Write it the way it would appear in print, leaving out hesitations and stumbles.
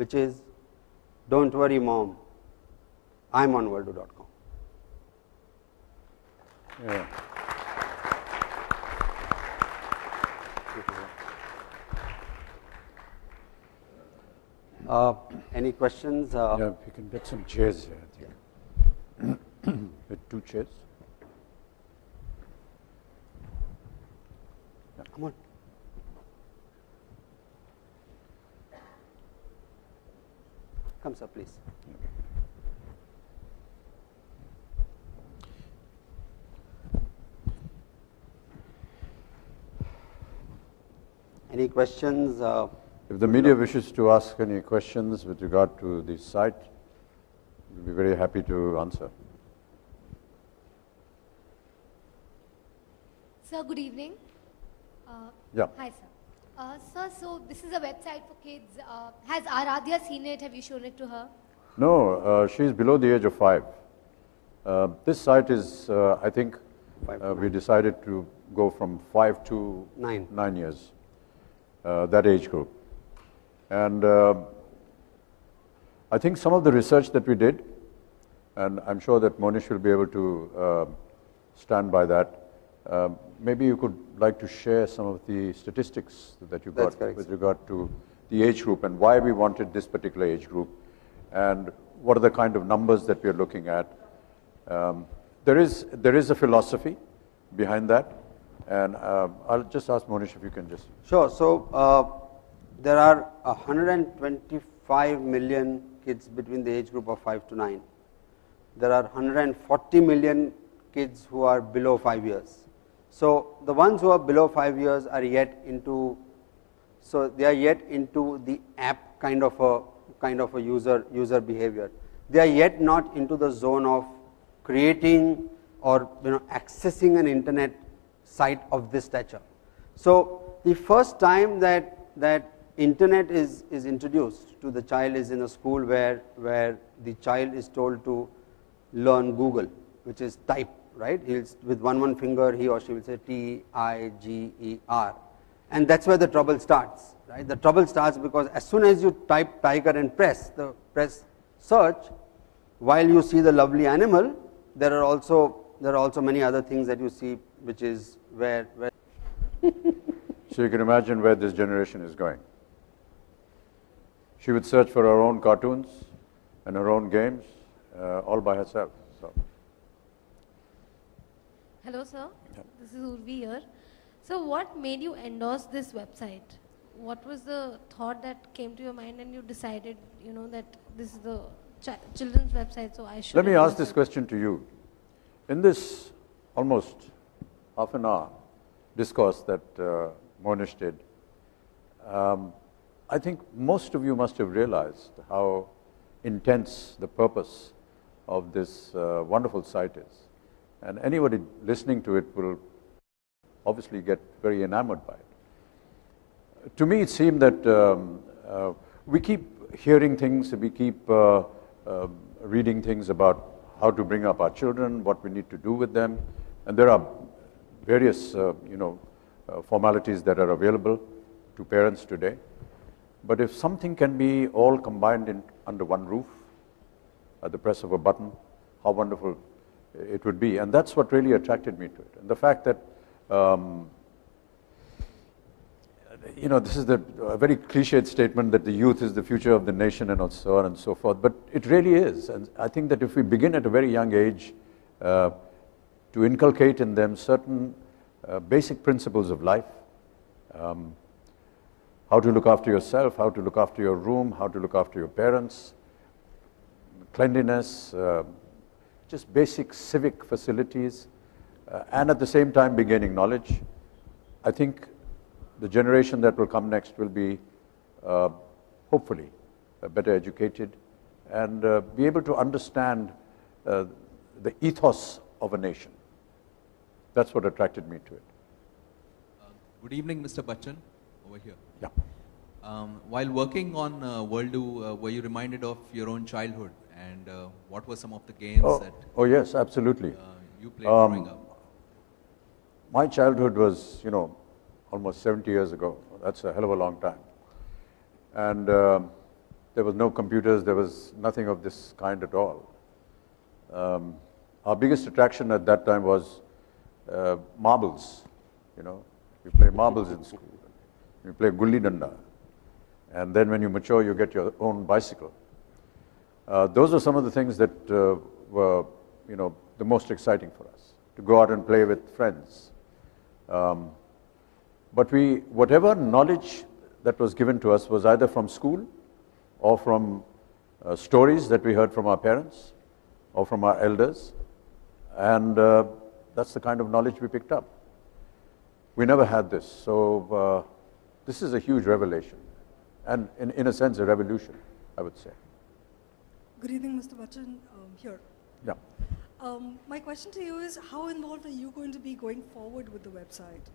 which is, don't worry mom, I'm on worlddo.com. Yeah. Any questions? Yeah, if you can get some chairs here. Yeah. With 2 chairs. Yeah. Come on. Come, sir, please. Any questions? If the media wishes to ask any questions with regard to the site, we'll be very happy to answer. Sir, good evening. Yeah. Hi, sir. Sir, so this is a website for kids. Has Aradhya seen it? Have you shown it to her? No, she's below the age of 5. This site is, I think, we decided to go from 5 to 9 years, that age group. And I think some of the research that we did, and I'm sure that Monish will be able to stand by that. Maybe you could like to share some of the statistics that you got with regard to the age group and why we wanted this particular age group, and what are the kind of numbers that we are looking at. There is a philosophy behind that, and I'll just ask Monish if you can just. Sure. So there are 125 million kids between the age group of 5 to 9. There are 140 million kids who are below 5 years. So the ones who are below 5 years are yet into, so they are yet into the app kind of a user behavior. They are yet not into the zone of creating or accessing an internet site of this stature. So the first time that internet is introduced to the child is in a school where the child is told to learn Google, which is type. Right? With one finger, he or she will say TIGER, and that's where the trouble starts. Right? The trouble starts because as soon as you type tiger and press search, while you see the lovely animal, there are also many other things that you see, which is where. So you can imagine where this generation is going. She would search for her own cartoons and her own games, all by herself. So. Hello, sir. Yeah. This is Urvi here. So what made you endorse this website? What was the thought that came to your mind and you decided, that this is the children's website, so I should. Let me ask this question to you. In this almost half an hour discourse that Monish did, I think most of you must have realized how intense the purpose of this wonderful site is. And anybody listening to it will obviously get very enamored by it. To me, it seemed that we keep hearing things, we keep reading things about how to bring up our children, what we need to do with them, and there are various formalities that are available to parents today. But if something can be all combined under one roof at the press of a button, how wonderful it would be. And that's what really attracted me to it. And the fact that, this is a very cliched statement that the youth is the future of the nation and so on and so forth, but it really is. And I think that if we begin at a very young age to inculcate in them certain basic principles of life, how to look after yourself, how to look after your room, how to look after your parents, cleanliness, just basic civic facilities, and at the same time be gaining knowledge. I think the generation that will come next will be, hopefully, better educated and be able to understand the ethos of a nation. That's what attracted me to it. Good evening, Mr. Bachchan, over here. Yeah. While working on WorldDo, were you reminded of your own childhood? And what were some of the games that yes, absolutely. You played growing up? My childhood was, almost 70 years ago. That's a hell of a long time. And there there was no computers, there was nothing of this kind at all. Our biggest attraction at that time was marbles. You know, you play marbles in school. You play gulli danda. And then when you mature, you get your own bicycle. Those are some of the things that were, you know, the most exciting for us, to go out and play with friends. But whatever knowledge that was given to us was either from school or from stories that we heard from our parents or from our elders. And that's the kind of knowledge we picked up. We never had this. So this is a huge revelation. And in a sense, a revolution, I would say. Good evening, Mr. Bachchan. Here. Yeah. My question to you is, how involved are you going to be going forward with the website?